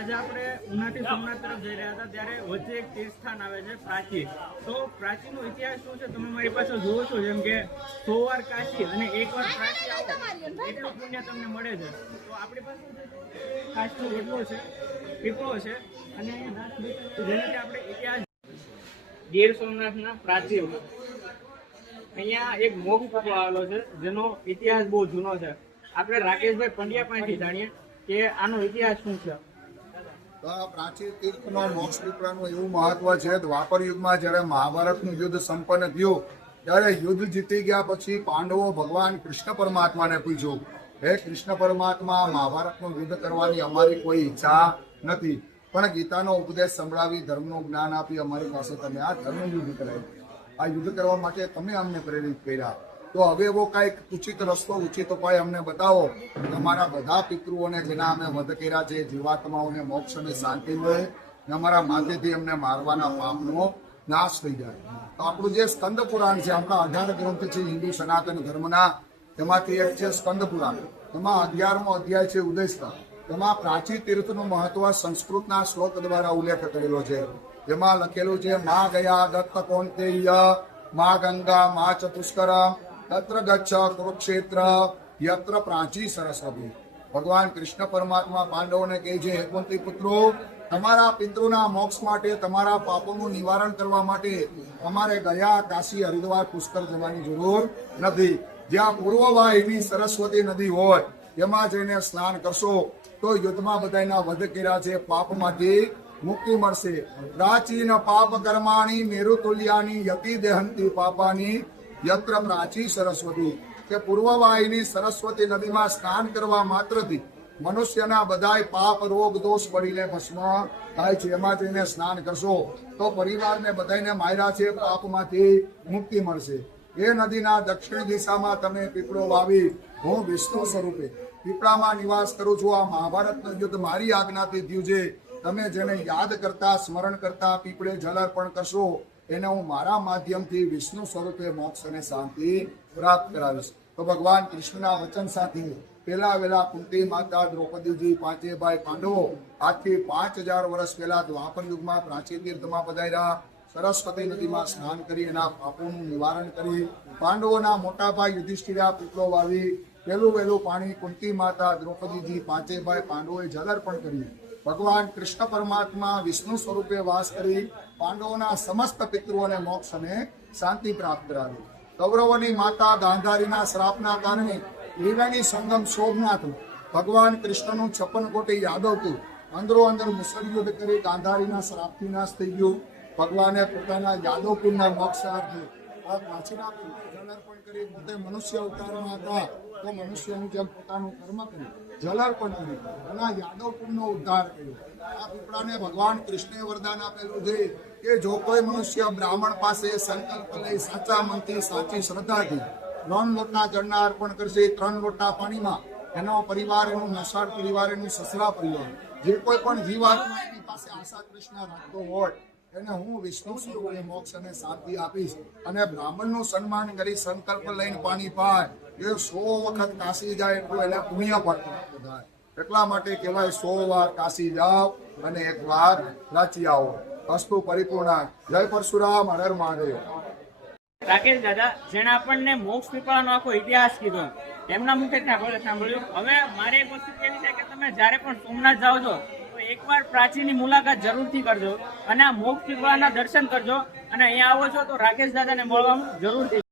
આજે આપણે ઉનાથી સોમનાથ તરફ જઈ રહ્યા હતા ત્યારે વચ્ચે એક તીર્થ સ્થાન આવે છે પ્રાચી. તો પ્રાચીનો ઇતિહાસ શું છે તમે મારી પાસે જુઓ છો, જેમ કે 100 વાર કાશી અને 1 વાર પ્રાચી આવો એટલું પુણ્ય તમને મળે છે. તો આપણી પાસે કાશીનો વડલો છે, પીપળો છે અને જેનાથી આપણે ઇતિહાસ ગીર સોમનાથના પ્રાચીમાં અહીંયા એક મોક્ષ પીપળો આવેલો છે જેનો ઇતિહાસ બહુ જૂનો છે. આપણે રાકેશભાઈ પંડ્યા પાસેથી જાણીએ કે આનો ઇતિહાસ શું છે. પ્રાચીન તીર્થનો મોક્ષ પીપળાનું એવું મહત્વ છે. દ્વાપર યુગમાં જ્યારે મહાભારતનું યુદ્ધ સંપન્ન થયું ત્યારે યુદ્ધ જીતી ગયા પછી પાંડવો ભગવાન કૃષ્ણ પરમાત્માને પૂછ્યું, હે કૃષ્ણ પરમાત્મા, મહાભારતનું યુદ્ધ કરવાની અમારી કોઈ ઈચ્છા નથી, પણ ગીતાનો ઉપદેશ સંભળાવી ધર્મનું જ્ઞાન આપી અમારી પાસે તમે આ ધર્મ યુદ્ધ કરાવ્યું. આ યુદ્ધ કરવા માટે તમે અમને પ્રેરિત કર્યા. તો હવે એવો કાંઈક ઉચિત રસ્તો, ઉચિત ઉપાય અમને બતાવો. અમારા બધા પિતૃઓને જેના અમે વધ કર્યા છે, જીવાત્માઓને મોક્ષ અને શાંતિ મળે, ને અમારા માથેથી અમને મારવાના પાપનો નાશ થઈ જાય. તો આપણું જે સ્કંદ પુરાણ છે, આપણા 18 ગ્રંથ છે હિન્દુ સનાતન ધર્મના, તેમાંથી એક છે સ્કંદ પુરાણ. તેમાં 11મો અધ્યાય છે ઉદયસ્થ. તેમાં પ્રાચીન તીર્થનું મહત્વ સંસ્કૃતના શ્લોક દ્વારા ઉલ્લેખ કરેલો છે. જેમાં લખેલું છે, મા ગયા દત્ત કૌંતેય, મા ગંગા, મા ચતુષ્કર, તત્ર ગચ્છ કુરુક્ષેત્ર, યત્ર પ્રાચી સરસ્વતી. ભગવાન કૃષ્ણ પરમાત્મા પાંડવોને કહે છે, હે કુંતી પુત્રો, તમારા પિતૃના મોક્ષ માટે, તમારા પાપોનું નિવારણ કરવા માટે તમારે ગયા કાશી, હરિદ્વાર, પુષ્કર જવાની જરૂર નથી. જ્યાં પૂર્વવાહિની સરસ્વતી નદી હોય એમાં જઈને સ્નાન કરશો તો યુદ્ધમાં બધાના વધ કર્યા છે પાપમાંથી મુક્તિ મળશે. પ્રાચીન પાપ કર્માણી મેરુતુલ્યાની યતિ દેહંતી પાપાની યત્ર પ્રાચી સરસ્વતી. કે પૂર્વવાહિની સરસ્વતી નદીમાં સ્નાન કરવા માત્રથી મનુષ્યના બધાય પાપ, રોગ, દોષ બળીને ભસ્મ થાય છે. એમાં જઈને સ્નાન કરશો તો પરિવારને બધાને માર્યા છે પાપમાંથી મુક્તિ મળશે. એ નદીના દક્ષિણ દિશામાં તમે પીપળો વાવી, હું વિષ્ણુ સ્વરૂપે પીપળામાં નિવાસ કરું છું. આ મહાભારતનું યુદ્ધ મારી આજ્ઞાથી થયું છે. તમે જેને યાદ કરતા, સ્મરણ કરતા પીપળે જલ અર્પણ કરશો એને હું મારા માધ્યમથી વિષ્ણુ સ્વરૂપે મોક્ષ અને શાંતિ પ્રાપ્ત કરાવીશ. તો ભગવાન કૃષ્ણના વચન સાથે પેલા વેલા કુંતી માતા, દ્રૌપદીજી, 5 ભાઈ પાંડવો આજથી 5000 વર્ષ પહેલા દ્વાપર યુગમાં પ્રાચીન તીર્થમાં પધાર્યા. સરસ્વતી નદીમાં સ્નાન કરી એના પાપોનું નિવારણ કરી પાંડવોના મોટા ભાઈ યુધિષ્ઠિરા પીપળો વાવી પહેલું વહેલું પાણી કુંતી માતા, દ્રૌપદીજી, 5 ભાઈ પાંડવોએ જલ અર્પણ કર્યું. ભગવાન કૃષ્ણ પરમાત્મા વિષ્ણુ સ્વરૂપે વાસ કરી પાંડવોના સમસ્ત પિતૃઓને મોક્ષ અને શાંતિ પ્રાપ્ત કરાવી. કૌરવોની માતા ગાંધારીના શ્રાપના કારણે ત્રિવેણી સંગમ શોભનાથ ભગવાન કૃષ્ણનું 56 કોટી યાદવ હતું. અંદરો અંદર મુસળ યુદ્ધ કરી ગાંધારીના શ્રાપથી નાશ થઈ ગયું. ભગવાને પોતાના યાદવ કુળના મોક્ષાર્થે આ પ્રાચીના જલ અર્પણ કરી પોતે મનુષ્ય અવતારમાં હતા તો મનુષ્યનું જેમ પોતાનું કર્મ કર્યું, જલ અર્પણ કર્યું અને યાદવ કુળનો ઉદ્ધાર કર્યો. આ પીપળાને ભગવાન કૃષ્ણે વરદાન આપેલું છે કે જો કોઈ મનુષ્ય બ્રાહ્મણ પાસે સંકલ્પ લઈ સાચા મનથી, સાચી શ્રદ્ધાથી 3 લોટા જળના અર્પણ કરશે, 3 લોટા પાણીમાં, એનો પરિવાર, એનું નશાળ પરિવાર, એનું સસરા પરિવાર, જે કોઈ પણ જીવાત્મા એની પાસે આશા કૃષ્ણ રાખતો હોય એને હું વિષ્ણુ સ્વરૂપે મોક્ષ અને શાંતિ આપીશ. અને બ્રાહ્મણનું સન્માન કરી સંકલ્પ લઈને પાણી પાય એ 100 વખત કાશી જાય એટલું એને પુણ્ય પણ થાય. એટલા માટે કહેવાય 100 વાર કાશી જાઓ અને 1 વાર રાચી આવો. વસ્તુ પરિપૂર્ણ. જય પરશુરામ, હર હર મહાદેવ. રાકેશ દાદા, જેણે આપણને મોક્ષ પીપળાનો આખો ઇતિહાસ કીધો, એમના મુખેથી આપણે સાંભળ્યું. હવે મારે એક વસ્તુ કહેવી છે કે તમે જ્યારે પણ સોમનાથ જાઓ છો તો એકવાર પ્રાચીની મુલાકાત જરૂરથી કરજો અને આ મોક્ષ પીપળાના દર્શન કરજો અને અહીંયા આવો છો તો રાકેશ દાદાને મળવાનું જરૂરથી.